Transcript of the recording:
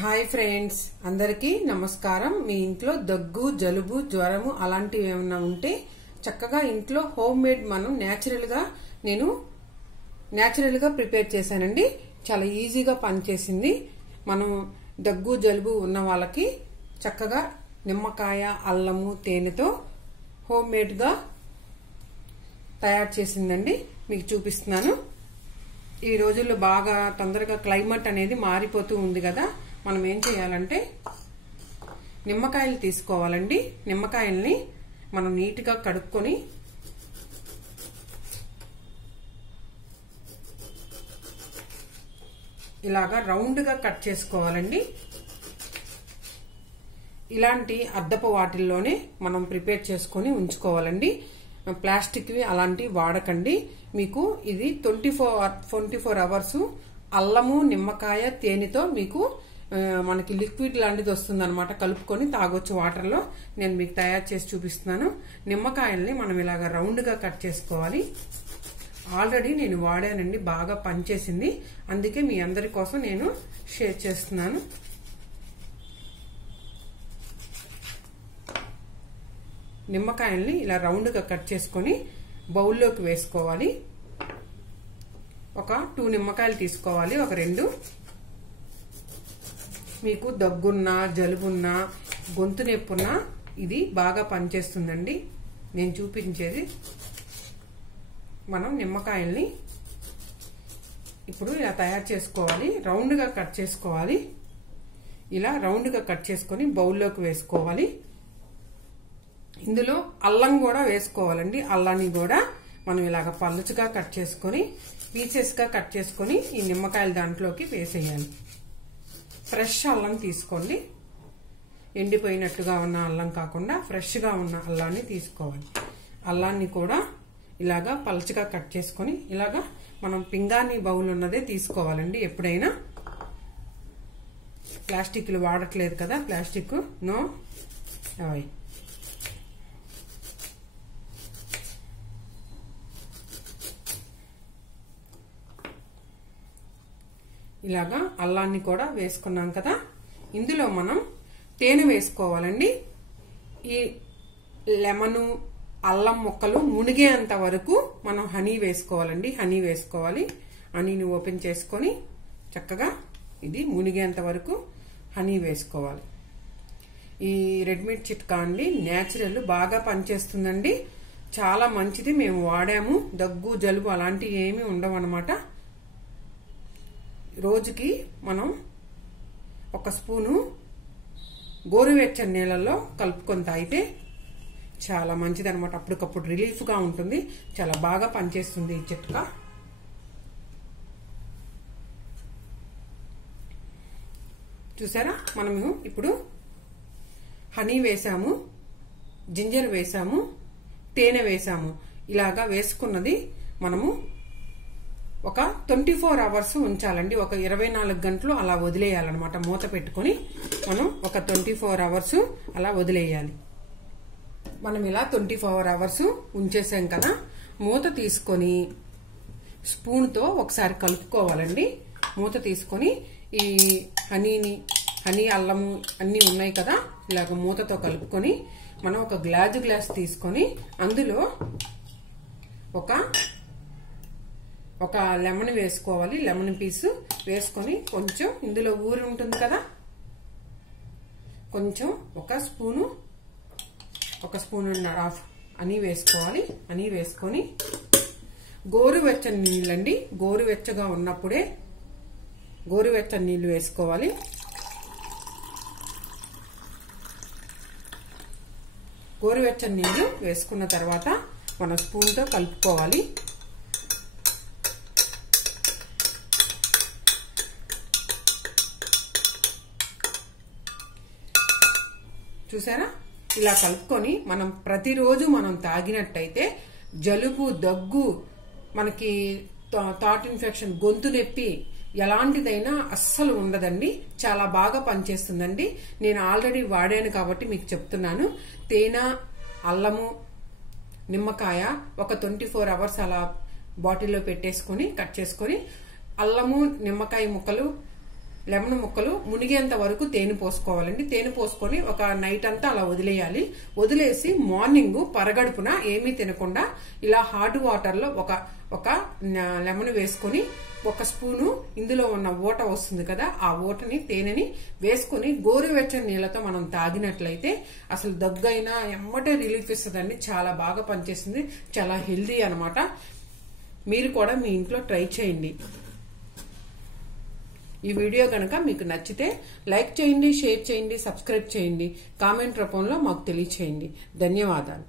Hi friends, అందరికీ నమస్కారం. మీ ఇంట్లో దగ్గు, జలుబు, జ్వరము అలాంటివి ఏమైనా ఉంటే చక్కగా ఇంట్లో హోమ్ మేడ్ మనం న్యాచురల్ గా ప్రిపేర్ చేశానండి. చాలా ఈజీగా పనిచేసింది. మనం దగ్గు, జలుబు ఉన్న వాళ్ళకి చక్కగా నిమ్మకాయ, అల్లము, తేనెతో హోమ్ మేడ్ గా తయారు చేసిందండి. మీకు చూపిస్తున్నాను. ఈ రోజుల్లో బాగా తొందరగా క్లైమేట్ అనేది మారిపోతూ ఉంది కదా. మనం ఏం చేయాలంటే నిమ్మకాయలు తీసుకోవాలండి. నిమ్మకాయల్ని మనం నీట్గా కడుక్కొని ఇలాగా రౌండ్గా కట్ చేసుకోవాలండి. ఇలాంటి అద్దపు వాటిల్లోనే మనం ప్రిపేర్ చేసుకొని ఉంచుకోవాలండి. ప్లాస్టిక్వి అలాంటివి వాడకండి. మీకు ఇది 24 అవర్స్ అల్లము, నిమ్మకాయ, తేనెతో మీకు మనకి లిక్విడ్ లాంటిది వస్తుంది అనమాట. కలుపుకొని తాగొచ్చు వాటర్లో. నేను మీకు తయారు చేసి చూపిస్తున్నాను. నిమ్మకాయల్ని మనం ఇలాగ రౌండ్గా కట్ చేసుకోవాలి. ఆల్రెడీ నేను వాడానండి, బాగా పనిచేసింది. అందుకే మీ అందరి కోసం నేను షేర్ చేస్తున్నాను. నిమ్మకాయల్ని ఇలా రౌండ్గా కట్ చేసుకొని బౌల్లోకి వేసుకోవాలి. ఒక 2 నిమ్మకాయలు తీసుకోవాలి. ఒక 2. మీకు దగ్గున్నా, జలుబున్నా, గొంతు నొప్పున్నా ఇది బాగా పనిచేస్తుందండి. నేను చూపించేది. మనం నిమ్మకాయల్ని ఇప్పుడు ఇలా తయారు చేసుకోవాలి. రౌండ్గా కట్ చేసుకోవాలి. ఇలా రౌండ్గా కట్ చేసుకొని బౌల్లోకి వేసుకోవాలి. ఇందులో అల్లం కూడా వేసుకోవాలండి. అల్లాన్ని కూడా మనం ఇలాగ పలుచగా కట్ చేసుకొని పీసెస్గా కట్ చేసుకొని ఈ నిమ్మకాయల దాంట్లోకి వేసేయాలి. ఫ్రెష్ అల్లం తీసుకోండి. ఎండిపోయినట్టుగా ఉన్న అల్లం కాకుండా ఫ్రెష్గా ఉన్న అల్లాన్ని తీసుకోవాలి. అల్లాన్ని కూడా ఇలాగా పలుచగా కట్ చేసుకొని ఇలాగా మనం పింగాణి బౌల్ ఉన్నదే తీసుకోవాలండి. ఎప్పుడైనా ప్లాస్టిక్లు వాడట్లేదు కదా. ప్లాస్టిక్ నో అవి. ఇలాగా అల్లాన్ని కూడా వేసుకున్నాం కదా. ఇందులో మనం తేనె వేసుకోవాలండి. ఈ లెమను, అల్లం ముక్కలు మునిగేంత వరకు మనం హనీ వేసుకోవాలండి. హనీ వేసుకోవాలి. హనీని ఓపెన్ చేసుకొని చక్కగా ఇది మునిగేంత వరకు హనీ వేసుకోవాలి. ఈ రెడ్మేడ్ చిట్కా అండి, న్యాచురల్, బాగా పనిచేస్తుందండి. చాలా మంచిది. మేము వాడాము. దగ్గు, జలుబు అలాంటివి ఏమీ ఉండవు అన్నమాట. రోజుకి మనం 1 స్పూను గోరువెచ్చని నీళ్ళల్లో కలుపుకొని తాగితే చాలా మంచిది అనమాట. అప్పటికప్పుడు రిలీఫ్గా ఉంటుంది. చాలా బాగా పనిచేస్తుంది ఈ చిట్కా. చూసారా, మనము ఇప్పుడు హనీ వేసాము, జింజర్ వేసాము, తేనె వేసాము. ఇలాగా వేసుకున్నది మనము ఒక 24 అవర్స్ ఉంచాలండి. ఒక 24 గంటలు అలా వదిలేయాలన్నమాట. మూత పెట్టుకొని మనం ఒక 24 అవర్స్ అలా వదిలేయాలి. మనం ఇలా 24 అవర్స్ ఉంచేసాం కదా. మూత తీసుకొని స్పూన్తో ఒకసారి కలుపుకోవాలండి. మూత తీసుకొని ఈ హనీ, అల్లము అన్నీ ఉన్నాయి కదా, ఇలాగ మూతతో కలుపుకొని మనం ఒక గ్లాస్ తీసుకొని అందులో ఒక లెమన్ వేసుకోవాలి. లెమన్ పీసు వేసుకొని కొంచెం ఇందులో ఊరి ఉంటుంది కదా, కొంచెం ఒక స్పూన్ హాఫ్ అని వేసుకోవాలి. అని వేసుకొని గోరువెచ్చని నీళ్ళండి, గోరువెచ్చగా ఉన్నప్పుడే గోరువెచ్చని నీళ్ళు వేసుకోవాలి. గోరువెచ్చని నీళ్ళు వేసుకున్న తర్వాత మనం స్పూన్తో కలుపుకోవాలి. చూసారా, ఇలా కలుపుకొని మనం ప్రతిరోజు మనం తాగినట్టయితే జలుబు, దగ్గు, మనకి థ్రోట్ ఇన్ఫెక్షన్, గొంతు నొప్పి ఎలాంటిదైనా అస్సలు ఉండదండి. చాలా బాగా పనిచేస్తుందండి. నేను ఆల్రెడీ వాడాను కాబట్టి మీకు చెప్తున్నాను. తేనె, అల్లము, నిమ్మకాయ ఒక 24 అవర్స్ అలా బాటిల్లో పెట్టేసుకొని కట్ చేసుకొని అల్లము, నిమ్మకాయ ముక్కలు లెమన్ ముక్కలు మునిగేంత వరకు తేనె పోసుకోవాలండి. తేనె పోసుకొని ఒక నైట్ అంతా అలా వదిలేయాలి. వదిలేసి మార్నింగ్ పరగడుపున ఏమీ తినకుండా ఇలా హాట్ వాటర్ లో ఒక లెమన్ వేసుకొని ఒక స్పూను ఇందులో ఉన్న ఊట వస్తుంది కదా, ఆ ఊటని తేనెని వేసుకుని గోరువెచ్చని నీళ్లతో మనం తాగినట్లయితే అసలు దగ్గైనా ఎమ్మటే రిలీఫ్ ఇస్తుందండి. చాలా బాగా పనిచేస్తుంది, చాలా హెల్దీ అన్నమాట. మీరు కూడా మీ ఇంట్లో ట్రై చేయండి. ఈ వీడియో కనుక మీకు నచ్చితే లైక్ చేయండి, షేర్ చేయండి, సబ్స్క్రైబ్ చేయండి, కామెంట్ రూపంలో మాకు తెలియచేయండి. ధన్యవాదాలు.